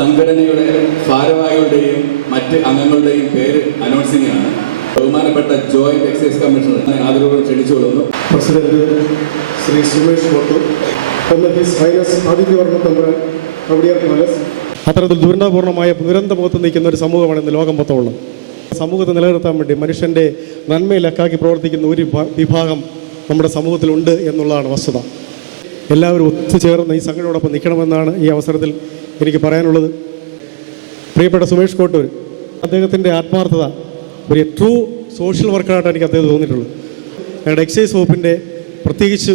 സംഘടനയുടെ ഭാരവാഹികളുടെയും മറ്റ് അംഗങ്ങളുടെയും പേര് അനൗൺസിംഗ് ആണ് ബഹുമാനപ്പെട്ട ജോയിന്റ് എക്സൈസ് കമ്മീഷണർ ആദരവോടെ ക്ഷണിച്ചുകൊള്ളുന്നു. പ്രസിഡന്റ് ശ്രീ സുമേഷ് പാലസ് അത്തരത്തിൽ ദുരന്തപൂർണമായ ദുരന്തമുഖത്ത് നിൽക്കുന്ന ഒരു സമൂഹമാണ് ഇന്ന് ലോകം മൊത്തമുള്ളത് സമൂഹത്തെ നിലനിർത്താൻ വേണ്ടി മനുഷ്യന്റെ നന്മയിലക്കാക്കി പ്രവർത്തിക്കുന്ന ഒരു വിഭാഗം നമ്മുടെ സമൂഹത്തിലുണ്ട് എന്നുള്ളതാണ് വസ്തുത. എല്ലാവരും ഒത്തുചേർന്ന് ഈ സംഘടനയോടൊപ്പം നിൽക്കണമെന്നാണ് ഈ അവസരത്തിൽ എനിക്ക് പറയാനുള്ളത്. പ്രിയപ്പെട്ട സുമേഷ് കോട്ടൂർ അദ്ദേഹത്തിന്റെ ആത്മാർത്ഥത ഒരു ട്രൂ സോഷ്യൽ വർക്കറായിട്ടാണ് എനിക്ക് അദ്ദേഹം തോന്നിയിട്ടുള്ളത്. ഞങ്ങളുടെ എക്സൈസ് വകുപ്പിന്റെ പ്രത്യേകിച്ച്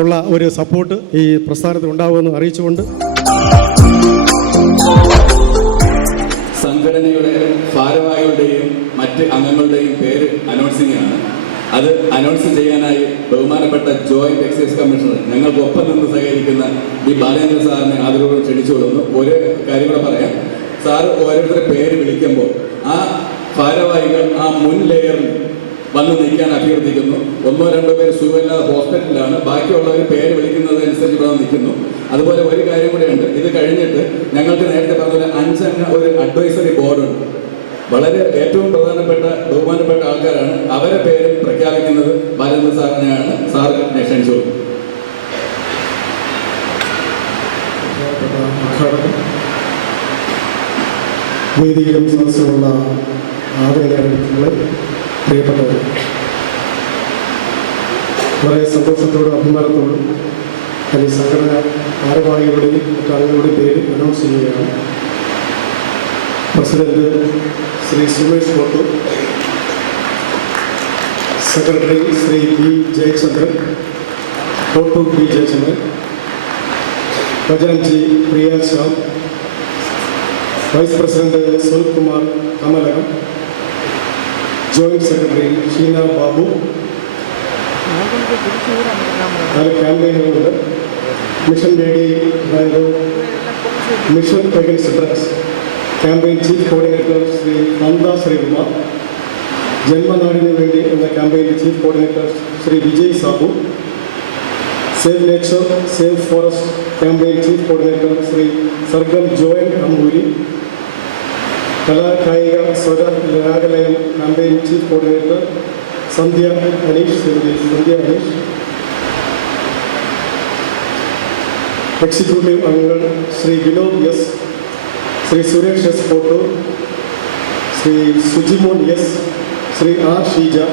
ഉള്ള ഒരു സപ്പോർട്ട് ഈ പ്രസ്ഥാനത്തിൽ ഉണ്ടാകുമെന്ന് അറിയിച്ചുകൊണ്ട് സംഘടനയുടെ ഭാരവാഹികളുടെയും മറ്റ് അംഗങ്ങളുടെയും അത് അനൗൺസ് ചെയ്യാനായി ബഹുമാനപ്പെട്ട ജോയിന്റ് എക്സൈസ് കമ്മീഷണർ ഞങ്ങൾക്ക് ഒപ്പം നിന്ന് സഹകരിക്കുന്ന ഈ ബാലേന്ദ്ര സാറിനെ ആദരവോടെ ക്ഷണിച്ചുകൊള്ളുന്നു ഒരു കാര്യം കൂടെ പറയാം. സാർ ഓരോരുത്തരുടെ പേര് വിളിക്കുമ്പോൾ ആ ഭാരവാഹികൾ ആ മുൻ ലെയറിൽ വന്ന് നിൽക്കാൻ അഭ്യർത്ഥിക്കുന്നു. ഒന്നോ രണ്ടോ പേര് സുഖമില്ലാതെ ഹോസ്പിറ്റലിലാണ്. ബാക്കിയുള്ളവർ പേര് വിളിക്കുന്നതനുസരിച്ച് ഇവിടെ നിൽക്കുന്നു. അതുപോലെ ഒരു കാര്യം കൂടെയുണ്ട് ഇത് കഴിഞ്ഞിട്ട് ഞങ്ങൾക്ക് നേരത്തെ പറഞ്ഞ അഞ്ചംഗ ഒരു അഡ്വൈസറി ബോർഡുണ്ട് വളരെ ഏറ്റവും പ്രധാനപ്പെട്ട ബഹുമാനപ്പെട്ട ആൾക്കാരാണ്. അവരെ പേര് പ്രഖ്യാപിക്കുന്നത് ബാലേന്ദ്ര സാറിനെയാണ്. സാർ ക്ഷണിച്ചു. വേദിയിലും സദസ്സിലുള്ള ആദരണീയങ്ങളെ പ്രിയപ്പെട്ടവർ വളരെ സന്തോഷത്തോടും അഭിമാനത്തോടും അല്ലെങ്കിൽ സംഘടന ഭാരവാഹികളുടെയും മറ്റാളുകളുടെയും പേര് അനൗൺസ് ചെയ്യുകയാണ്. president Shri Sumesh Mottu secretary Shri V Jayachandran Kottur P Jayachandran ഖജാൻജി Priya Shyam vice president Sunil Kumar Kamalakam joint secretary Sheena Babu നാല് ക്യാമ്പയിനുകളുണ്ട് മിഷൻ വേണ്ടി അതായത് mission against drugs campaign chief coordinator Shri Nanda Sreekumar ജന്മനാടിന് വേണ്ടി എന്ന ക്യാമ്പയിൻ്റെ chief coordinator Shri Vijay Sabu save nature save forest campaign chief coordinator Shri Sargam Joyan Amboori കലാ കായിക സ്വര രാഗലയം campaign chief coordinator Sandhya Anish Shrimati Sandhya Anish executive അംഗങ്ങൾ Shri Vinod S Shri Suresh S photo, Shri Sujimon S, Shri R Sheeja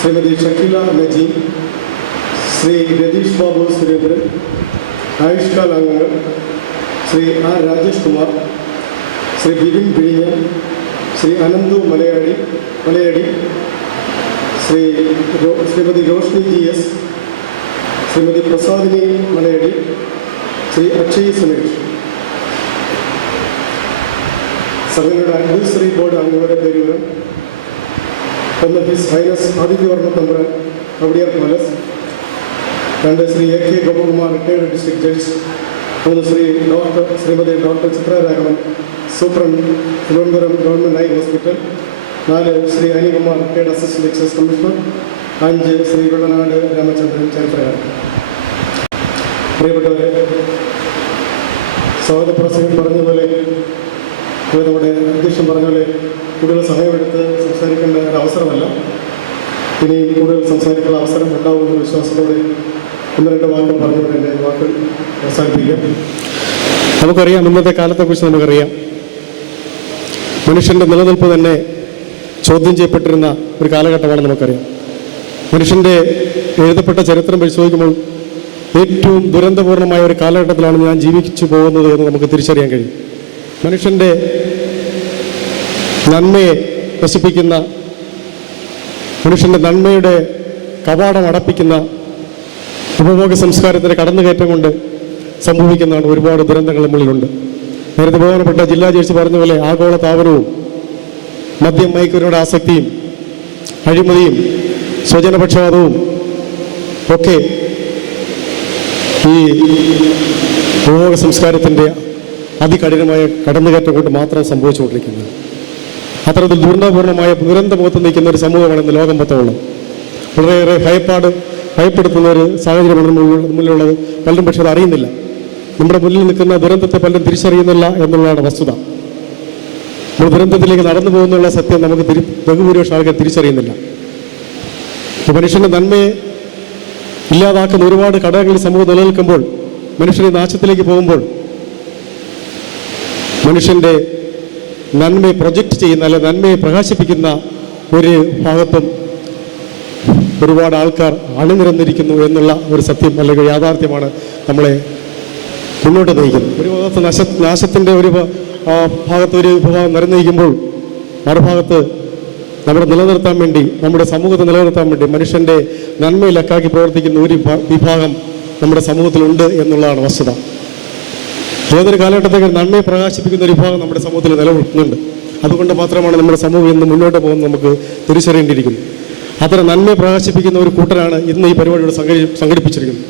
Shrimati Shakeela Najeem Shri Rajeesh Babu Surendra, Ayushka लांगर, Shri R Rajesh Kumar, Shri Bipin बिड़िया, श्री अनंदू मलयाड़ी मलयाड़ी, Shri Shrimati Roshni G S, Shrimati Prasadini मलयाड़ी, Shri Akshay Suresh. Sunesh advisory board അംഗങ്ങളുടെ പേരുകൾ ഒന്ന് his highness Adityavarma തമ്പുരാൻ Kowdiar palace. രണ്ട് Shri A K Gopakumar retired district judge. മൂന്ന് Shri doctor Shrimati doctor Chitra Raghavan superintendent Thiruvananthapuram government eye hospital. നാല് Shri Anikumar retired assistant excise commissioner. അഞ്ച് ശ്രീ വെള്ളനാട് രാമചന്ദ്രൻ ചരിത്രകാരൻ പ്രിയപ്പെട്ടവരെ സ്വാഗത പ്രസംഗം പറഞ്ഞതുപോലെ ഇപ്പോൾ നമ്മുടെ അധ്യക്ഷൻ പറഞ്ഞ പോലെ കൂടുതൽ സമയമെടുത്ത് സംസാരിക്കേണ്ട ഒരു അവസരമല്ല. ഇനി കൂടുതൽ സംസാരിക്കാനുള്ള അവസരം ഉണ്ടാവുമെന്ന വിശ്വാസത്തോടെ ഒന്ന് രണ്ട് വാക്കുകൾ പറഞ്ഞുകൊണ്ട് എന്റെ വാക്കുകൾ അവസാനിപ്പിക്കാം. നമുക്കറിയാം ഇന്നത്തെ കാലത്തെക്കുറിച്ച് നമുക്കറിയാം. മനുഷ്യന്റെ നിലനിൽപ്പ് തന്നെ ചോദ്യം ചെയ്യപ്പെട്ടിരുന്ന ഒരു കാലഘട്ടമാണ് നമുക്കറിയാം. മനുഷ്യന്റെ എഴുതപ്പെട്ട ചരിത്രം പരിശോധിക്കുമ്പോൾ ഏറ്റവും ദുരന്തപൂർണമായ ഒരു കാലഘട്ടത്തിലാണ് ഞാൻ ജീവിച്ചു പോകുന്നത് എന്ന് നമുക്ക് തിരിച്ചറിയാൻ കഴിയും. മനുഷ്യന്റെ നന്മയെ നശിപ്പിക്കുന്ന മനുഷ്യന്റെ നന്മയുടെ കവാടം അടപ്പിക്കുന്ന ഉപഭോഗ സംസ്കാരത്തിന്റെ കടന്നുകയറ്റം കൊണ്ട് സംഭവിക്കുന്നതാണ് ഒരുപാട് ദുരന്തങ്ങൾ നമ്മളിലുണ്ട് നേരത്തെ ബഹുമാനപ്പെട്ട ജില്ലാ ജേഴ്സി പറഞ്ഞ പോലെ ആഗോള താപനവും മദ്യം മയക്കുരയുടെ ആസക്തിയും അഴിമതിയും സ്വജനപക്ഷപാതവും ഒക്കെ ഈ ഉപഭോഗ സംസ്കാരത്തിന്റെ അതികഠിനമായ കടന്നുകയറ്റം കൊണ്ട് മാത്രം സംഭവിച്ചുകൊണ്ടിരിക്കുന്നത്. അത്തരത്തിൽ ദുരന്തപൂർണമായ ദുരന്തമുഖത്ത് നിൽക്കുന്ന ഒരു സമൂഹമാണ് ഇന്ന് ലോകം മൊത്തമുള്ളത്. വളരെയേറെ ഭയപ്പാട് ഭയപ്പെടുത്തുന്ന ഒരു സാഹചര്യമാണ് മുന്നിലുള്ളത്. പലരും പക്ഷേ അത് അറിയുന്നില്ല. നമ്മുടെ മുന്നിൽ നിൽക്കുന്ന ദുരന്തത്തെ പലരും തിരിച്ചറിയുന്നില്ല എന്നുള്ളതാണ് വസ്തുത. നമ്മൾ ദുരന്തത്തിലേക്ക് നടന്നു പോകുന്നുള്ള സത്യം നമുക്ക് തിരി ബഹുഭൂരിപക്ഷം ആൾക്കാർ തിരിച്ചറിയുന്നില്ല. മനുഷ്യന്റെ നന്മയെ ഇല്ലാതാക്കുന്ന ഒരുപാട് ഘടകങ്ങൾ സമൂഹം നിലനിൽക്കുമ്പോൾ മനുഷ്യൻ ഈ നാശത്തിലേക്ക് പോകുമ്പോൾ മനുഷ്യന്റെ നന്മയെ പ്രൊജക്റ്റ് ചെയ്യുന്ന അല്ലെ നന്മയെ പ്രകാശിപ്പിക്കുന്ന ഒരു ഭാഗത്തും ഒരുപാട് ആൾക്കാർ അണിനിരന്നിരിക്കുന്നു എന്നുള്ള ഒരു സത്യം അല്ലെങ്കിൽ യാഥാർത്ഥ്യമാണ് നമ്മളെ മുന്നോട്ട് നയിക്കുന്നത്. ഒരു ഭാഗത്ത് നശ നാശത്തിന്റെ ഒരു ഭാഗത്ത് ഒരു വിഭാഗം നിരന്നിരിക്കുമ്പോൾ മറുഭാഗത്ത് നമ്മുടെ നിലനിർത്താൻ വേണ്ടി നമ്മുടെ സമൂഹത്തെ നിലനിർത്താൻ വേണ്ടി മനുഷ്യന്റെ നന്മയിലക്കാക്കി പ്രവർത്തിക്കുന്ന ഒരു വിഭാഗം നമ്മുടെ സമൂഹത്തിലുണ്ട് എന്നുള്ളതാണ് വസ്തുത. ഏതൊരു കാലഘട്ടത്തേക്ക് നന്മയെ പ്രകാശിപ്പിക്കുന്ന ഒരു വിഭാഗം നമ്മുടെ സമൂഹത്തിൽ നിലനിൽക്കുന്നുണ്ട്. അതുകൊണ്ട് മാത്രമാണ് നമ്മുടെ സമൂഹം ഇന്ന് മുന്നോട്ട് പോകുന്നത് നമുക്ക് തിരിച്ചറിയേണ്ടിയിരിക്കുന്നു. അത്ര നന്മയെ പ്രകാശിപ്പിക്കുന്ന ഒരു കൂട്ടരാണ് ഇന്ന് ഈ പരിപാടിയോട് സംഘടി സംഘടിപ്പിച്ചിരിക്കുന്നത്.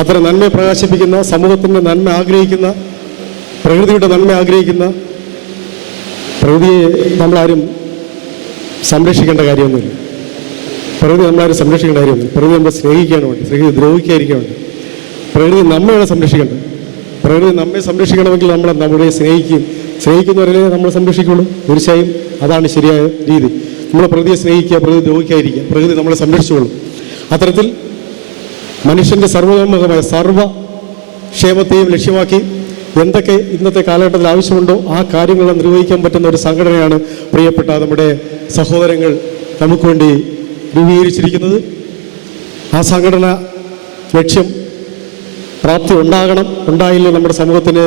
അത്ര നന്മയെ പ്രകാശിപ്പിക്കുന്ന സമൂഹത്തിന്റെ നന്മ ആഗ്രഹിക്കുന്ന പ്രകൃതിയുടെ നന്മ ആഗ്രഹിക്കുന്ന പ്രകൃതിയെ നമ്മളാരും സംരക്ഷിക്കേണ്ട കാര്യമൊന്നുമില്ല. പ്രകൃതി നമ്മളാരും സംരക്ഷിക്കേണ്ട കാര്യമൊന്നുമില്ല. പ്രകൃതി നമ്മളെ സ്നേഹിക്കാൻ വേണ്ടി പ്രകൃതി ദ്രോഹിക്കാതിരിക്കാൻ വേണ്ടി പ്രകൃതി നമ്മളെ സംരക്ഷിക്കേണ്ടത്. പ്രകൃതി നമ്മെ സംരക്ഷിക്കണമെങ്കിൽ നമ്മൾ നമ്മളെ സ്നേഹിക്കും. സ്നേഹിക്കുന്നവരെ നമ്മൾ സംരക്ഷിക്കുള്ളൂ. തീർച്ചയായും അതാണ് ശരിയായ രീതി. നമ്മൾ പ്രകൃതിയെ സ്നേഹിക്കുക പ്രകൃതി ദ്രോഹിക്കാതിരിക്കുക. പ്രകൃതി നമ്മളെ സംരക്ഷിച്ചുകൊള്ളും അത്തരത്തിൽ മനുഷ്യന്റെ സർവതോന്മുഖമായ സർവ ക്ഷേമത്തെയും ലക്ഷ്യമാക്കി എന്തൊക്കെ ഇന്നത്തെ കാലഘട്ടത്തിൽ ആവശ്യമുണ്ടോ ആ കാര്യങ്ങളെ നിർവഹിക്കാൻ പറ്റുന്ന ഒരു സംഘടനയാണ് പ്രിയപ്പെട്ട നമ്മുടെ സഹോദരങ്ങൾ നമുക്ക് വേണ്ടി രൂപീകരിച്ചിരിക്കുന്നത്. ആ സംഘടന ലക്ഷ്യം പ്രാപ്തി ഉണ്ടാകണം ഉണ്ടായില്ല നമ്മുടെ സമൂഹത്തിന്?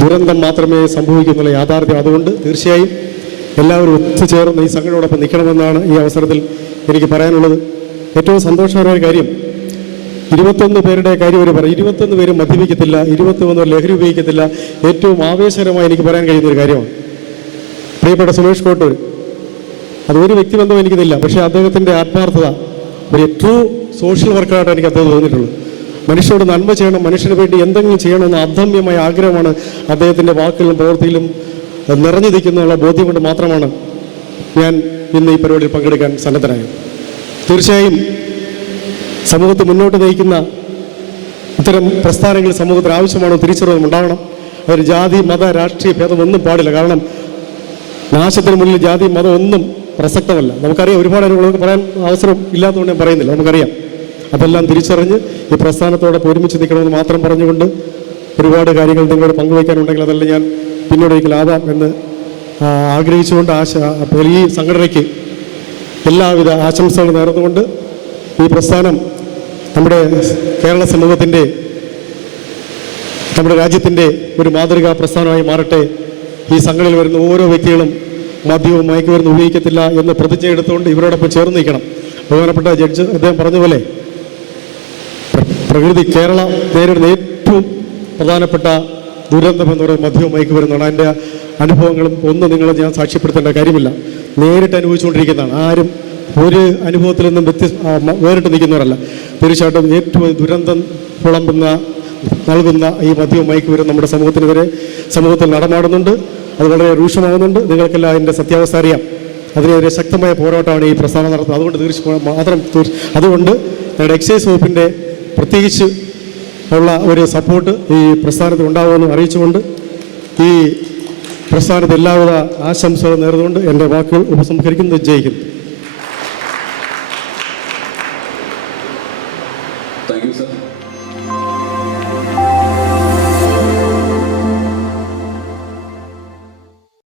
ദുരന്തം മാത്രമേ സംഭവിക്കുന്നുള്ള യാഥാർത്ഥ്യം അതുകൊണ്ട് തീർച്ചയായും എല്ലാവരും ഒത്തുചേർന്ന് ഈ സംഘടനയോടൊപ്പം നിൽക്കണമെന്നാണ് ഈ അവസരത്തിൽ എനിക്ക് പറയാനുള്ളത്. ഏറ്റവും സന്തോഷകരമായ കാര്യം ഇരുപത്തൊന്ന് പേരുടെ കാര്യം ഒരു പറയും ഇരുപത്തൊന്ന് പേരും മദ്യപിക്കത്തില്ല ഇരുപത്തൊന്ന് ലഹരി ഉപയോഗിക്കത്തില്ല. ഏറ്റവും ആവേശകരമായി എനിക്ക് പറയാൻ കഴിയുന്ന ഒരു കാര്യമാണ്. പ്രിയപ്പെട്ട സുമേഷ് കോട്ടൂർ അത് ഒരു വ്യക്തിബന്ധം എനിക്കിതില്ല പക്ഷേ അദ്ദേഹത്തിന്റെ ആത്മാർത്ഥത ഒരു ട്രൂ സോഷ്യൽ വർക്കായിട്ട് എനിക്ക് അദ്ദേഹം തോന്നിയിട്ടുള്ളൂ മനുഷ്യരോട് നന്മ ചെയ്യണം മനുഷ്യന് വേണ്ടി എന്തെങ്കിലും ചെയ്യണമെന്ന അധമ്യമായ ആഗ്രഹമാണ് അദ്ദേഹത്തിന്റെ വാക്കിലും പ്രവൃത്തിയിലും നിറഞ്ഞു നിൽക്കുന്നുള്ള ബോധ്യം കൊണ്ട് മാത്രമാണ് ഞാൻ ഇന്ന് ഈ പരിപാടിയിൽ പങ്കെടുക്കാൻ സന്നദ്ധനായത്. തീർച്ചയായും സമൂഹത്തെ മുന്നോട്ട് നയിക്കുന്ന ഇത്തരം പ്രസ്ഥാനങ്ങൾ സമൂഹത്തിന് ആവശ്യമാണോ തിരിച്ചറിവ് ഉണ്ടാവണം അതൊരു ജാതി മത രാഷ്ട്രീയ ഭേദം ഒന്നും പാടില്ല. കാരണം നാശത്തിന് മുന്നിൽ ജാതി മതം ഒന്നും പ്രസക്തമല്ല. നമുക്കറിയാം ഒരുപാട് അനുഭവങ്ങൾ പറയാൻ അവസരം ഇല്ലാത്തതുകൊണ്ട് ഞാൻ പറയുന്നില്ല. നമുക്കറിയാം. അതെല്ലാം തിരിച്ചറിഞ്ഞ് ഈ പ്രസ്ഥാനത്തോടെ ഒരുമിച്ച് നിൽക്കണമെന്ന് മാത്രം പറഞ്ഞുകൊണ്ട് ഒരുപാട് കാര്യങ്ങൾ നിങ്ങളോട് പങ്കുവയ്ക്കാനുണ്ടെങ്കിൽ അതെല്ലാം ഞാൻ പിന്നീട് ആവാം എന്ന് ആഗ്രഹിച്ചുകൊണ്ട് ആശ അപ്പോൾ ഈ സംഘടനയ്ക്ക് എല്ലാവിധ ആശംസകൾ നേർന്നുകൊണ്ട് ഈ പ്രസ്ഥാനം നമ്മുടെ കേരള സമൂഹത്തിന്റെ നമ്മുടെ രാജ്യത്തിന്റെ ഒരു മാതൃകാ പ്രസ്ഥാനമായി മാറട്ടെ. ഈ സംഘടനയിൽ വരുന്ന ഓരോ വ്യക്തികളും മദ്യവും മയക്കുമരുന്ന് ഉപയോഗിക്കത്തില്ല എന്ന് പ്രതിജ്ഞ എടുത്തുകൊണ്ട് ഇവരോടൊപ്പം ചേർന്ന് നിൽക്കണം. ബഹുമാനപ്പെട്ട ജഡ്ജ് അദ്ദേഹം പറഞ്ഞ പോലെ പ്രകൃതി കേരള നേരിടുന്ന ഏറ്റവും പ്രധാനപ്പെട്ട ദുരന്തം എന്ന് പറയുന്നത് മധ്യവുമായിക്ക് മയക്കുമരുന്നാണ് അതിന്റെ അനുഭവങ്ങളും ഒന്നും നിങ്ങൾ ഞാൻ സാക്ഷ്യപ്പെടുത്തേണ്ട കാര്യമില്ല. നേരിട്ട് അനുഭവിച്ചുകൊണ്ടിരിക്കുന്നതാണ്. ആരും ഒരു അനുഭവത്തിൽ നിന്നും വ്യത്യസ്ത വേറിട്ട് നിൽക്കുന്നവരല്ല. തീർച്ചയായിട്ടും ഏറ്റവും ദുരന്തം പുളമ്പുന്ന നൽകുന്ന ഈ മദ്യവും വരും നമ്മുടെ സമൂഹത്തിനെതിരെ സമൂഹത്തിൽ നടമാടുന്നുണ്ട്. അത് വളരെ രൂക്ഷമാകുന്നുണ്ട്. നിങ്ങൾക്കെല്ലാം അതിന്റെ സത്യാവസ്ഥ അറിയാം. അതിനെതിരെ ശക്തമായ പോരാട്ടമാണ് ഈ പ്രസ്ഥാനം നടത്തുന്നത്. അതുകൊണ്ട് തീർച്ചയായും മാത്രം അതുകൊണ്ട് ഞങ്ങളുടെ എക്സൈസ് വകുപ്പിന്റെ പ്രത്യേകിച്ച് ഉള്ള ഒരു സപ്പോർട്ട് ഈ പ്രസ്ഥാനത്തിൽ ഉണ്ടാവുമെന്ന് അറിയിച്ചുകൊണ്ട് ഈ പ്രസ്ഥാനത്ത് എല്ലാവിധ ആശംസകൾ നേർന്നുകൊണ്ട് എന്റെ വാക്കുകൾ ഉപസംഹരിക്കുന്നത് ജയിക്കുന്നു